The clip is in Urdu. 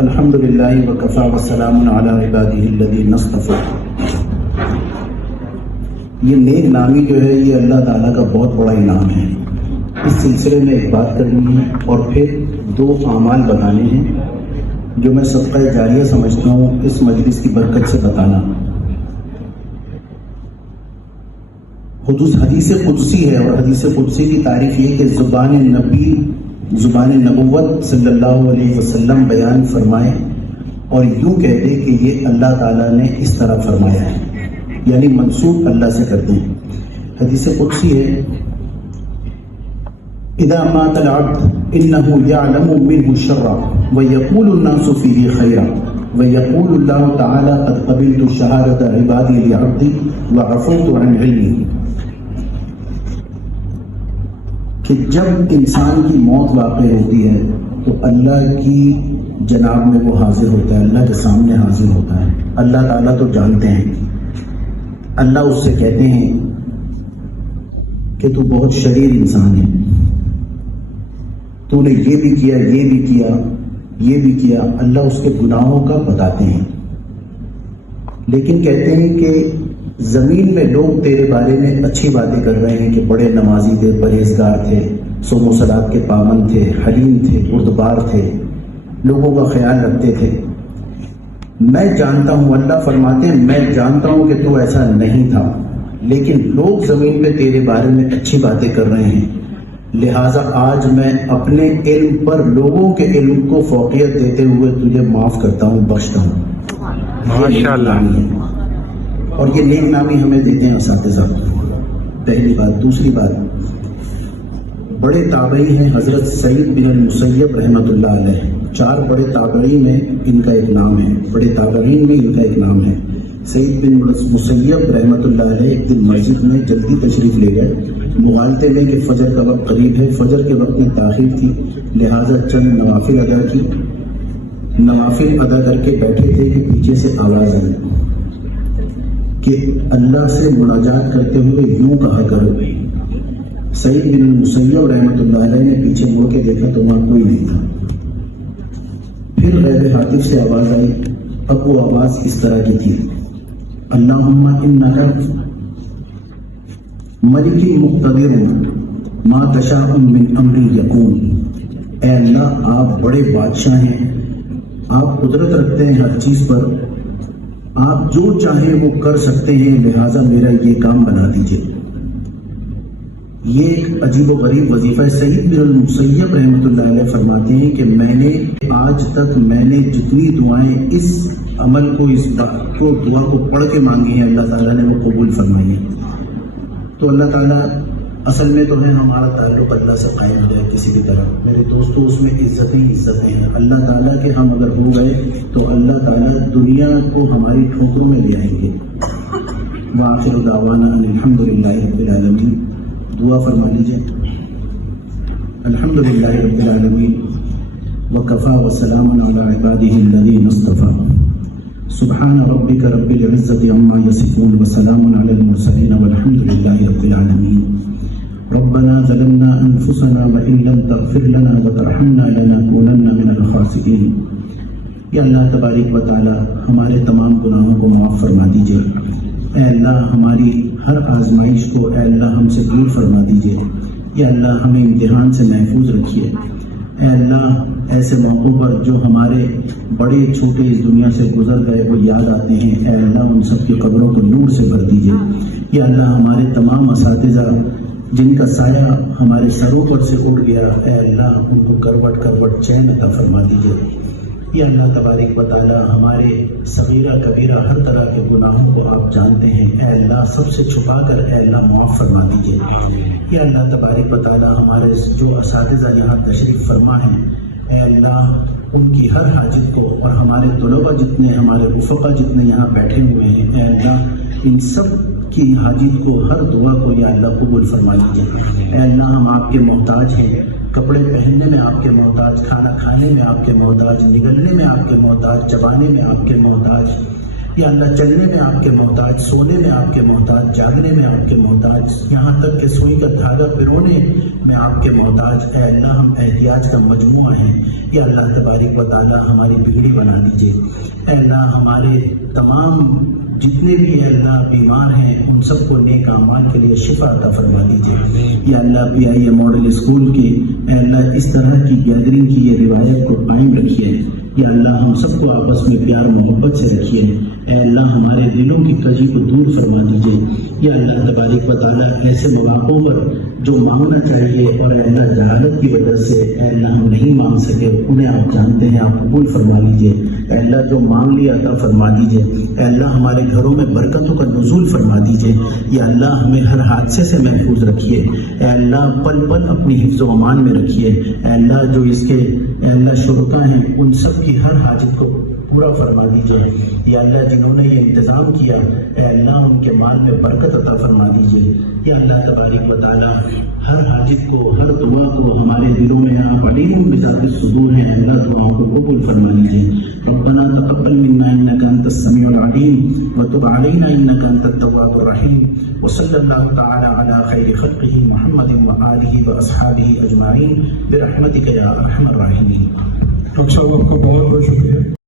الحمدللہ وکفی وسلام علی عبادہ الذین اصطفی۔ یہ نیک نامی جو ہے یہ اللہ تعالیٰ کا بہت بڑا انعام ہے۔ اس سلسلے میں ایک بات کرنی ہے اور پھر دو اعمال بتانے ہیں جو میں صدقہ جاریہ سمجھتا ہوں اس مجلس کی برکت سے بتانا۔ حدیث قدسی ہے اور حدیث قدسی کی تعریف یہ کہ زبان نبوت صلی اللہ علیہ وسلم بیان فرمائے اور یوں کہہ دے کہ یہ اللہ تعالیٰ نے اس طرح فرمایا ہے، یعنی منسوب اللہ سے کرتے ہیں۔ حدیث قدسی ہے اذا مات العبد انه يعلم منه الشر ويقول الناس فيه خيرا ويقول الله تعالى قد قبلت شهادة عبادي لعبدي وعفوت عن علمي، کہ جب انسان کی موت واقع ہوتی ہے تو اللہ کی جناب میں وہ حاضر ہوتا ہے، اللہ کے سامنے حاضر ہوتا ہے۔ اللہ تعالیٰ تو جانتے ہیں، اللہ اس سے کہتے ہیں کہ تو بہت شریر انسان ہے، تو نے یہ بھی کیا، یہ بھی کیا، یہ بھی کیا۔ اللہ اس کے گناہوں کا بتاتے ہیں، لیکن کہتے ہیں کہ زمین میں لوگ تیرے بارے میں اچھی باتیں کر رہے ہیں کہ بڑے نمازی تھے، پرہیزگار تھے، صوم و صلات کے پابند تھے، حلیم تھے، بردبار تھے، لوگوں کا خیال رکھتے تھے۔ میں جانتا ہوں، اللہ فرماتے ہیں میں جانتا ہوں کہ تو ایسا نہیں تھا، لیکن لوگ زمین پہ تیرے بارے میں اچھی باتیں کر رہے ہیں، لہٰذا آج میں اپنے علم پر لوگوں کے علم کو فوقیت دیتے ہوئے تجھے معاف کرتا ہوں، بخشتا ہوں۔ ماشاءاللہ۔ اور یہ نیک نامی ہمیں دیتے ہیں اساتذہ، پہلی بات۔ دوسری بات، بڑے تابعی ہیں حضرت سعید بن المسیب رحمۃ اللہ علیہ، 4 بڑے تابعین میں ان کا ایک نام ہے، بڑے تابعین میں ان کا ایک نام ہے۔ سعید بن مسیب رحمۃ اللہ علیہ ایک دن مسجد میں جلدی تشریف لے گئے، مغالطے میں کہ فجر کا وقت قریب ہے، فجر کے وقت میں تاخیر تھی، لہٰذا چند نوافل ادا کی۔ نوافل ادا کر کے بیٹھے تھے کہ پیچھے سے آواز آئی کہ اللہ سے مناجات کرتے ہوئے یوں کہا کرو۔ سعید بن مسیب رحمۃ اللہ علیہ نے پیچھے مڑ کے دیکھا تو وہاں کوئی نہیں تھا۔ پھر غیب ہاتف سے آواز آئی، اب وہ آواز اس طرح کی تھی، اللہم انک ملک مقتدر ما تشاء من امری یکون، اے اللہ آپ بڑے بادشاہ ہیں، آپ قدرت رکھتے ہیں ہر چیز پر، آپ جو چاہیں وہ کر سکتے ہیں، لہٰذا میرا یہ کام بنا دیجیے۔ یہ ایک عجیب و غریب وظیفہ ہے۔ سعید بن المسیب رحمۃ اللہ علیہ فرماتے ہیں کہ میں نے آج تک جتنی دعائیں اس عمل کو، اس بات کو، دعا کو پڑھ کے مانگی ہیں، اللہ تعالیٰ نے وہ قبول فرمائی ہے۔ تو اللہ تعالیٰ اصل میں تو ہے ہمارا تعلق اللہ سے قائم ہو جائے کسی بھی طرح، میرے دوستوں، اس میں عزتیں ہیں۔ اللہ تعالیٰ کے ہم اگر ہو گئے تو اللہ تعالیٰ دنیا کو ہماری ٹھوکروں میں لے آئیں گے۔ وآخر دعوانا ان الحمدللہ رب العالمین۔ دعا فرما لیجیے۔ الحمدللہ رب العالمین وکفی وسلام علی عبادہ الذین اصطفی۔ سبحان ربک رب العزة عما یصفون وسلام علی المرسلین والحمد للہ رب العالمین۔ ربنا ظلمنا انفسنا وان لم تغفر لنا وترحمنا لنکونن من الخاسرین۔ یا اللہ تبارک و تعالی ہمارے تمام گناہوں کو معاف فرما دیجیے۔ اے اللہ ہماری ہر آزمائش کو اے اللہ ہم سے دور فرما دیجیے۔ یا اللہ ہمیں امتحان سے محفوظ رکھیے۔ اے اللہ ایسے موقعوں پر جو ہمارے بڑے چھوٹے اس دنیا سے گزر گئے وہ یاد آتے ہیں، اے اللہ ان سب کی قبروں کو نور سے بھر دیجیے۔ یا اللہ ہمارے تمام اساتذہ جن کا سایہ ہمارے سروں پر سے اڑ گیا، اے اللہ ان کو کروٹ کروٹ چین عطا فرما دیجیے۔ یا اللہ تبارک و تعالی ہمارے صغیرہ کبیرہ ہر طرح کے گناہوں کو آپ جانتے ہیں، اے اللہ سب سے چھپا کر اے اللہ معاف فرما دیجیے۔ یا اللہ تبارک و تعالی ہمارے جو اساتذہ یہاں تشریف فرما ہیں، اے اللہ ان کی ہر حاجت کو، اور ہمارے طلباء جتنے، ہمارے رفقا جتنے یہاں بیٹھے ہوئے ہیں، اے اللہ ان سب کی حاجت کو، ہر دعا کو یا اللہ قبول فرما لیجیے۔ اے اللہ ہم آپ کے محتاج ہیں، کپڑے پہننے میں آپ کے محتاج، کھانا کھانے میں آپ کے محتاج، نگلنے میں آپ کے محتاج، چبانے میں آپ کے محتاج۔ یا اللہ چلنے میں آپ کے محتاج، سونے میں آپ کے محتاج، جاگنے میں آپ کے محتاج، یہاں تک کہ سوئی کا دھاگا پرونے میں آپ کے محتاج۔ اے اللہ ہم احتیاج کا مجموعہ ہیں، یا اللہ تبارک و تعالی ہماری بگڑی بنا دیجیے۔ اے اللہ ہمارے تمام جتنے بھی اے اللہ بیمار ہیں ان سب کو نیک اعمال کے لیے شفا عطا فرما دیجیے۔ یا اللہ پی آئی اے ماڈل اسکول کی اے اللہ اس طرح کی گیدرنگ کی یہ روایت کو قائم رکھیے۔ یا اللہ ہم سب کو آپس میں پیار محبت سے رکھیے۔ اے اللہ ہمارے دلوں کی کجی کو دور فرما دیجیے۔ یا اللہ تبارک و تعالیٰ ایسے مواقعوں پر جو مانگنا چاہیے اور اے اللہ جہالت کی وجہ سے اے اللہ ہم نہیں مانگ سکے انہیں آپ جانتے ہیں، آپ قبول فرما لیجیے۔ اے اللہ جو مانگ لیا عطا فرما دیجیے۔ اے اللہ ہمارے گھروں میں برکتوں کا نزول فرما دیجیے۔ یا اللہ ہمیں ہر حادثے سے محفوظ رکھیے۔ اے اللہ پل پل اپنی حفظ و امان میں رکھیے۔ اے اللہ جو اس کے اے اللہ شرکا ہیں ان سب کی ہر حاجت کو پورا فرما دیجیے۔ یا اللہ جنہوں نے یہ انتظام کیا اے اللہ ان کے مال میں برکت عطا فرما دیجیے۔ یا اللہ تبارک و تعالیٰ ہر حاجت کو، ہر دعا کو ہمارے دلوں میں آپ علیم بذات الصدور ہیں، اللہ دعاؤں کو قبول فرما لیجیے۔ ربنا تقبل منا انك انت السميع العليم وتب علينا انك انت التواب الرحيم وصلى الله تعالى على خير خلقه محمد وآله واصحابه اجمعين برحمتك يا ارحم الراحمين۔ ڈاکٹر صاحب آپ کا بہت بہت شکریہ۔